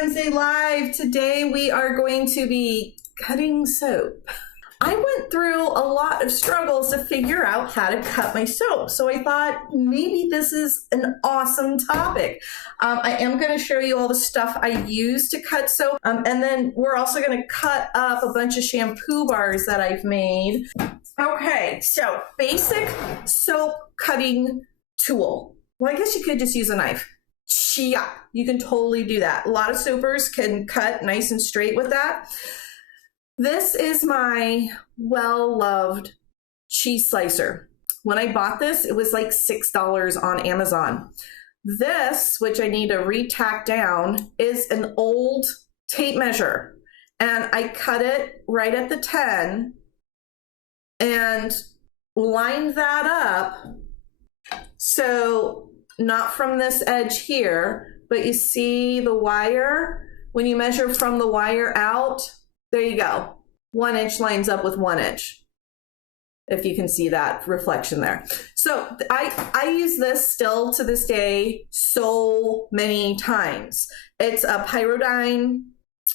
Wednesday Live. Today we are going to be cutting soap. I went through a lot of struggles to figure out how to cut my soap, so I thought maybe this is an awesome topic. I am going to show you all the stuff I use to cut soap, and then we're also going to cut up a bunch of shampoo bars that I've made. Okay, so basic soap cutting tool. Well, I guess you could just use a knife. Yeah, you can totally do that. A lot of soapers can cut nice and straight with that. This is my well-loved cheese slicer. When I bought this, it was like $6 on Amazon. This, which I need to re-tack down, is an old tape measure. And I cut it right at the 10 and lined that up. So not from this edge here, but you see the wire? When you measure from the wire out, there you go. 1 inch lines up with 1 inch. If you can see that reflection there. So I use this still to this day so many times. It's a Pyrodyne,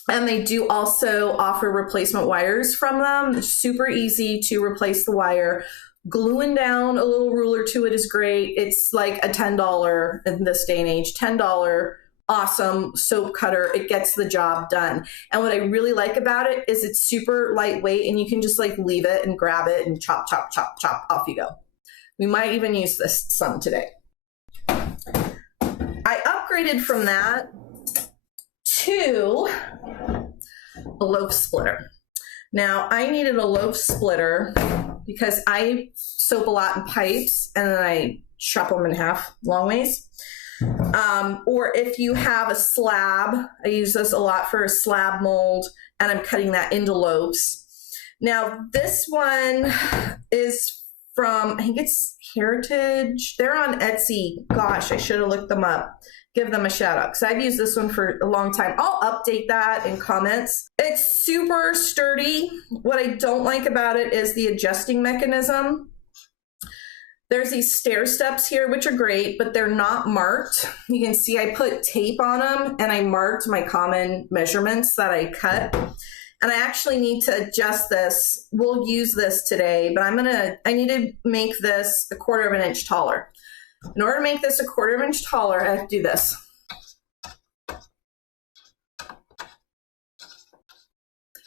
and they do also offer replacement wires from them. It's super easy to replace the wire. Gluing down a little ruler to it is great. It's like a $10 in this day and age, $10 awesome soap cutter. It gets the job done. And what I really like about it is it's super lightweight, and you can just like leave it and grab it and chop, chop, chop, chop, off you go. We might even use this some today. I upgraded from that to a loaf splitter. Now I needed a loaf splitter because I soap a lot in pipes and then I chop them in half long ways. Or if you have a slab, I use this a lot for a slab mold, and I'm cutting that into loaves. Now this one is from, I think it's Heritage. They're on Etsy. Gosh, I should have looked them up. Give them a shout out because I've used this one for a long time. I'll update that in comments. It's super sturdy. What I don't like about it is the adjusting mechanism. There's these stair steps here, which are great, but they're not marked. You can see I put tape on them, and I marked my common measurements that I cut. And I actually need to adjust this. We'll use this today, but I need to make this 1/4 inch taller. In order to make this 1/4 inch taller, I have to do this.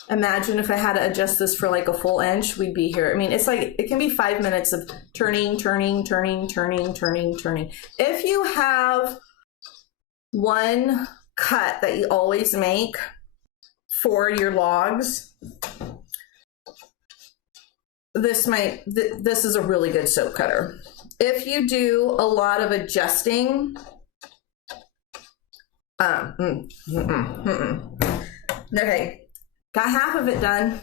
Imagine if I had to adjust this for like a full inch, we'd be here. I mean, it's like, it can be 5 minutes of turning, turning, turning, turning, turning, turning. If you have one cut that you always make for your logs, this is a really good soap cutter. If you do a lot of adjusting, okay. Got half of it done.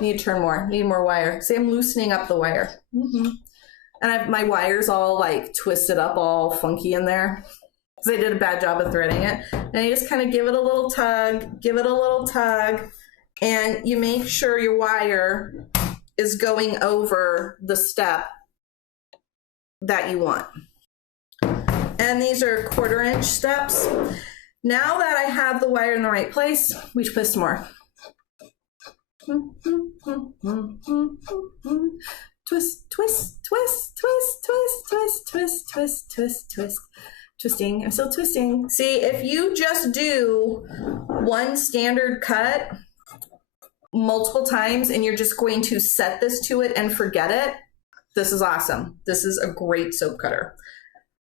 Need to turn more. Need more wire. See, I'm loosening up the wire. And my wire's all like twisted up, all funky in there because I did a bad job of threading it. And you just kind of give it a little tug, give it a little tug, and you make sure your wire is going over the step that you want. And these are 1/4 inch steps. Now that I have the wire in the right place, we twist more. Twist, twist, twist, twist, twist, twist, twist, twist, twist, twist. Twisting. I'm still twisting. See, if you just do one standard cut multiple times and you're just going to set this to it and forget it, this is awesome. This is a great soap cutter.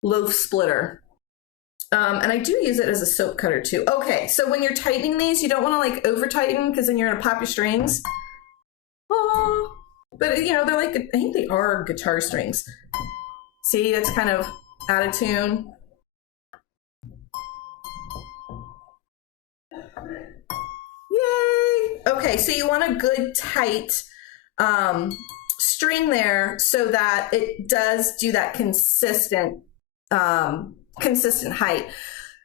Loaf splitter. And I do use it as a soap cutter too. Okay, so when you're tightening these, you don't want to like over tighten because then you're gonna pop your strings. Oh, but you know, they're like, I think they are guitar strings. See, that's kind of out of tune. Yay! Okay, so you want a good tight string there so that it does do that consistent height.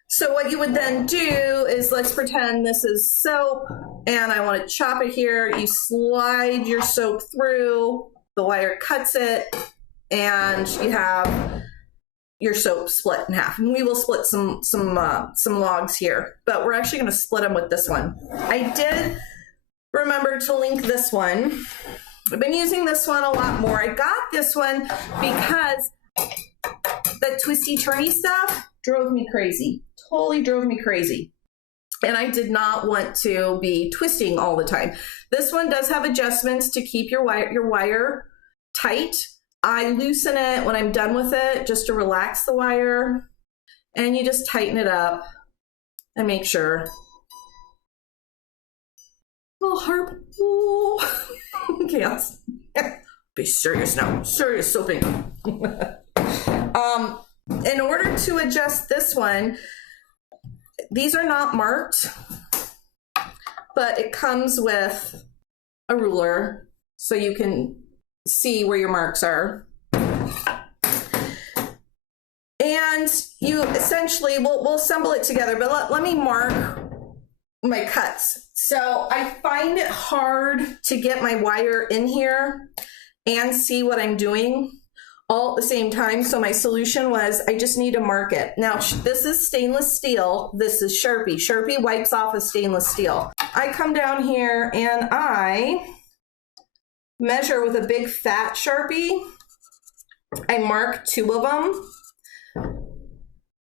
So what you would then do is, let's pretend this is soap and I want to chop it here. You slide your soap through, the wire cuts it, and you have your soap split in half. And we will split some logs here, but we're actually going to split them with this one. I did remember to link this one. I've been using this one a lot more. I got this one because the twisty turny stuff drove me crazy. Totally drove me crazy. And I did not want to be twisting all the time. This one does have adjustments to keep your wire tight. I loosen it when I'm done with it just to relax the wire. And you just tighten it up and make sure. Oh, harp. Oh. Okay, I'll be serious now. Serious soaping. In order to adjust this one, these are not marked, but it comes with a ruler so you can see where your marks are. And you essentially, we'll assemble it together, but let me mark my cuts. So I find it hard to get my wire in here and see what I'm doing all at the same time. So my solution was I just need to mark it. Now this is stainless steel. This is Sharpie. Sharpie wipes off of stainless steel. I come down here and I measure with a big fat Sharpie. I mark 2 of them.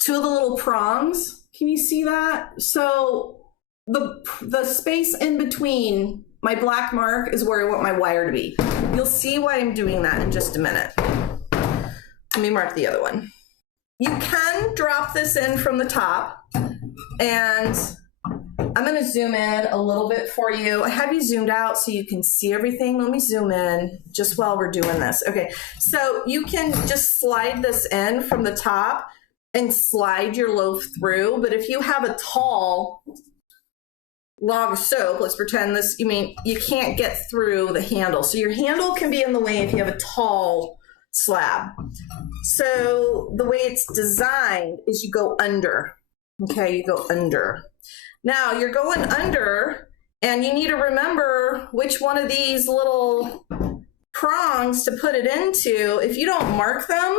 2 of the little prongs. Can you see that? So the space in between my black mark is where I want my wire to be. You'll see why I'm doing that in just a minute. Let me mark the other one. You can drop this in from the top, and I'm going to zoom in a little bit for you. I have you zoomed out so you can see everything. Let me zoom in just while we're doing this. Okay, so you can just slide this in from the top and slide your loaf through, but if you have a tall log of soap, let's pretend this, you can't get through the handle. So your handle can be in the way if you have a tall slab. So the way it's designed is you go under. Okay, you go under. Now you're going under and you need to remember which one of these little prongs to put it into. If you don't mark them,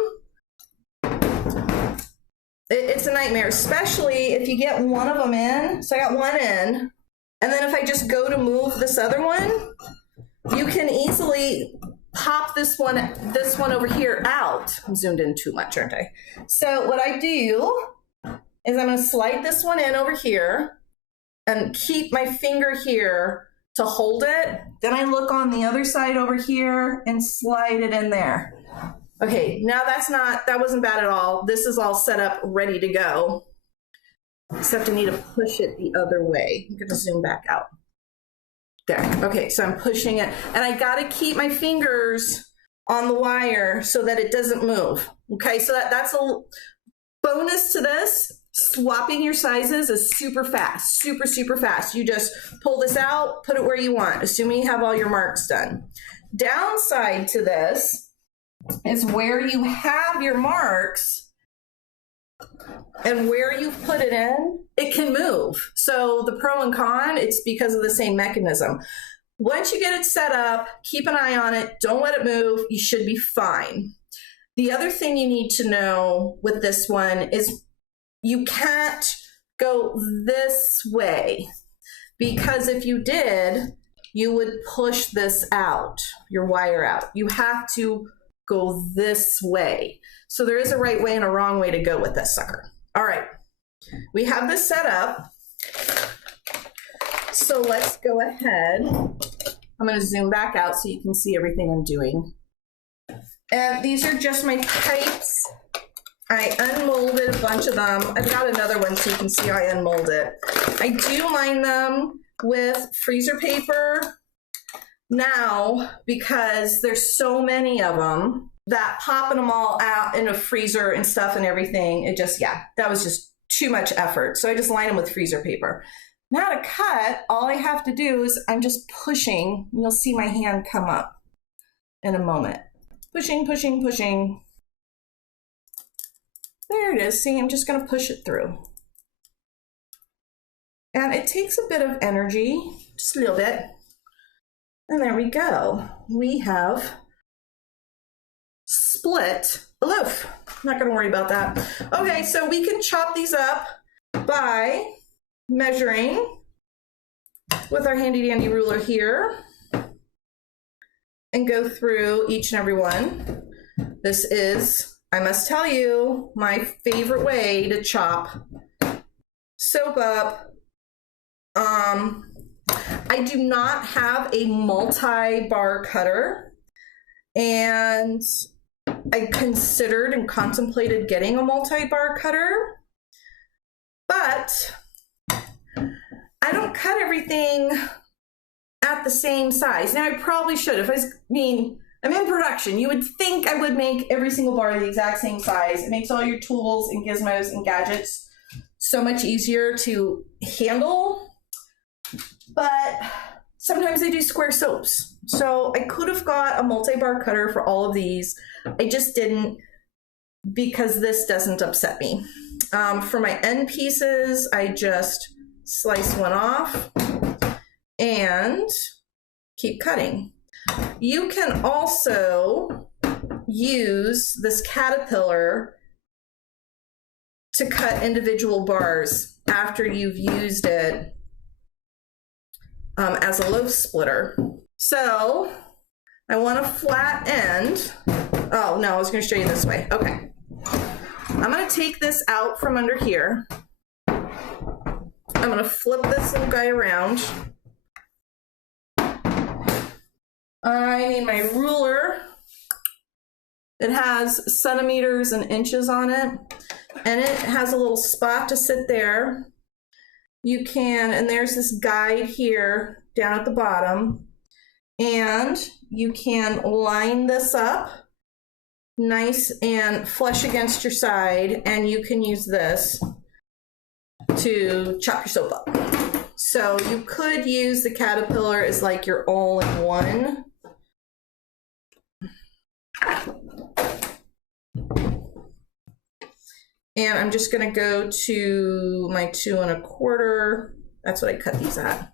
it's a nightmare, especially if you get one of them in. So I got one in, and then if I just go to move this other one, you can easily pop this one over here out. I'm zoomed in too much, aren't I? So what I do is I'm going to slide this one in over here and keep my finger here to hold it. Then I look on the other side over here and slide it in there. Okay, now that wasn't bad at all. This is all set up, ready to go. Except I need to push it the other way. I'm going to zoom back out. There. Okay, so I'm pushing it. And I got to keep my fingers on the wire so that it doesn't move. Okay, so that's a bonus to this. Swapping your sizes is super fast, super, super fast. You just pull this out, put it where you want, assuming you have all your marks done. Downside to this is where you have your marks and where you've put it in, it can move. So the pro and con, it's because of the same mechanism. Once you get it set up, keep an eye on it. Don't let it move. You should be fine. The other thing you need to know with this one is you can't go this way, because if you did, you would push this out, your wire out. You have to go this way. So there is a right way and a wrong way to go with this sucker. All right, we have this set up. So let's go ahead. I'm going to zoom back out so you can see everything I'm doing. And these are just my pipes. I unmolded a bunch of them. I've got another one so you can see how I unmold it. I do line them with freezer paper now because there's so many of them that popping them all out in a freezer and stuff and everything, it just, yeah, that was just too much effort. So I just line them with freezer paper. Now to cut, all I have to do is I'm just pushing, and you'll see my hand come up in a moment. Pushing, pushing, pushing. There it is. See, I'm just going to push it through. And it takes a bit of energy, just a little bit. And there we go. We have split a loaf. not gonna worry about that. Okay, so we can chop these up by measuring with our handy dandy ruler here and go through each and every one. This is, I must tell you, my favorite way to chop soap up. I do not have a multi-bar cutter, and I considered and contemplated getting a multi-bar cutter, but I don't cut everything at the same size. Now, I probably should. If I mean, I'm in production. You would think I would make every single bar the exact same size. It makes all your tools and gizmos and gadgets so much easier to handle. But sometimes I do square soaps. So I could have got a multi-bar cutter for all of these. I just didn't, because this doesn't upset me. For my end pieces, I just slice one off and keep cutting. You can also use this caterpillar to cut individual bars after you've used it as a loaf splitter. So I want a flat end. Oh no, I was going to show you this way. Okay. I'm going to take this out from under here. I'm going to flip this little guy around. I need my ruler. It has centimeters and inches on it, and it has a little spot to sit there. You can, and there's this guide here down at the bottom, and you can line this up nice and flush against your side, and you can use this to chop your soap up. So you could use the caterpillar as like your all-in-one. And I'm just gonna go to my 2 1/4. That's what I cut these at.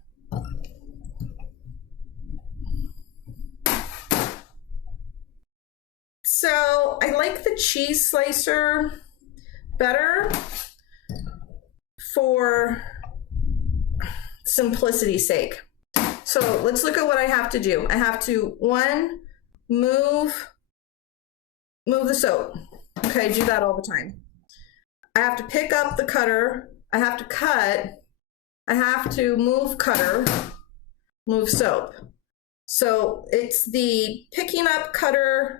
So I like the cheese slicer better for simplicity's sake. So let's look at what I have to do. I have to, one, move the soap. Okay, I do that all the time. I have to pick up the cutter, I have to cut, I have to move cutter, move soap. So it's the picking up cutter,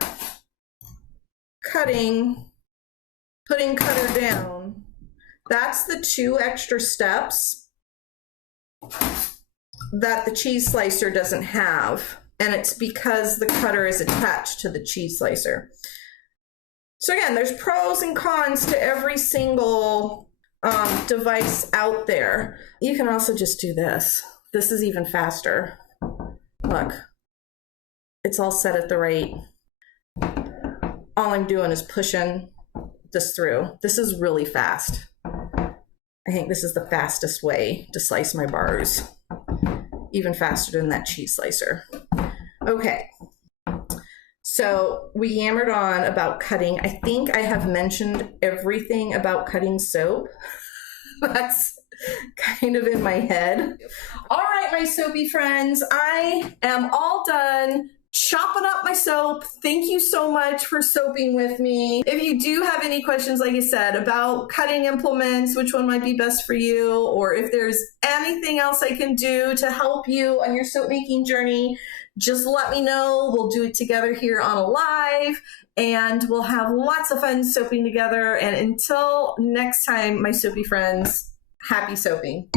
cutting, putting cutter down. That's the 2 extra steps that the cheese slicer doesn't have. And it's because the cutter is attached to the cheese slicer. So again, there's pros and cons to every single device out there. You can also just do this. This is even faster. Look, it's all set at the right. All I'm doing is pushing this through. This is really fast. I think this is the fastest way to slice my bars. Even faster than that cheese slicer. Okay. So we yammered on about cutting. I think I have mentioned everything about cutting soap. That's kind of in my head. All right, my soapy friends, I am all done chopping up my soap. Thank you so much for soaping with me. If you do have any questions, like I said, about cutting implements, which one might be best for you, or if there's anything else I can do to help you on your soap making journey, just let me know. We'll do it together here on a live, and we'll have lots of fun soaping together. And until next time, my soapy friends, happy soaping.